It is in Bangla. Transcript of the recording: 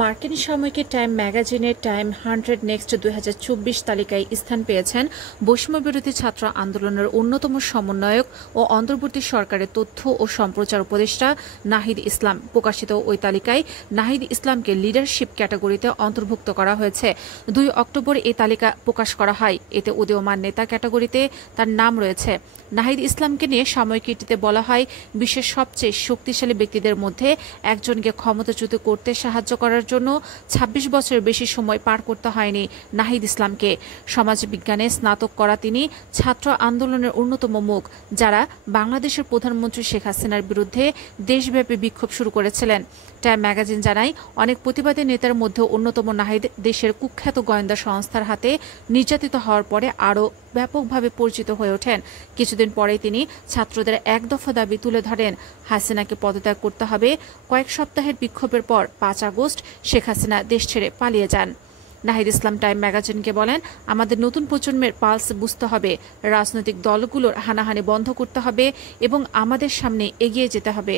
মার্কিন সাময়িকী টাইম ম্যাগাজিনের টাইম 100 নেক্সট 2024 তালিকায় স্থান পেয়েছেন বৈষম্যবিরোধী ছাত্র আন্দোলনের অন্যতম সমন্বয়ক ও অন্তর্বর্তী সরকারের তথ্য ও সম্প্রচার উপদেষ্টা নাহিদ ইসলাম। প্রকাশিত ওই তালিকায় নাহিদ ইসলামকে লিডারশিপ ক্যাটাগরিতে অন্তর্ভুক্ত করা হয়েছে। 2 অক্টোবর এই তালিকা প্রকাশ করা হয়। এতে উদীয়মান নেতা ক্যাটাগরিতে তার নাম রয়েছে। নাহিদ ইসলামকে নিয়ে সাময়িকীটিতে বলা হয়, বিশ্বের সবচেয়ে শক্তিশালী ব্যক্তিদের মধ্যে একজনকে ক্ষমতাচ্যুত করতে সাহায্য করার জন্য 26 বছরের বেশি সময় পার করতে হয়নি নাহিদ ইসলামকে। সমাজবিজ্ঞানে স্নাতক করা তিনি ছাত্র আন্দোলনের অন্যতম মুখ, যারা বাংলাদেশের প্রধানমন্ত্রী শেখ হাসিনার বিরুদ্ধে দেশব্যাপী বিক্ষোভ শুরু করেছিলেন। টাইম ম্যাগাজিন জানায়, অনেক প্রতিবাদী নেতার মধ্যে অন্যতম নাহিদ দেশের কুখ্যাত গোয়েন্দা সংস্থার হাতে নির্যাতিত হওয়ার পরে আরও ব্যাপকভাবে পরিচিত হয়ে ওঠেন। কিছুদিন পরেই তিনি ছাত্রদের এক দফা দাবি তুলে ধরেন, হাসিনাকে পদত্যাগ করতে হবে। কয়েক সপ্তাহের বিক্ষোভের পর 5 আগস্ট শেখ হাসিনা দেশ ছেড়ে পালিয়ে যান। নাহিদ ইসলাম টাইম ম্যাগাজিনকে বলেন, আমাদের নতুন প্রজন্মের পালস বুঝতে হবে, রাজনৈতিক দলগুলোর হানাহানি বন্ধ করতে হবে এবং আমাদের সামনে এগিয়ে যেতে হবে।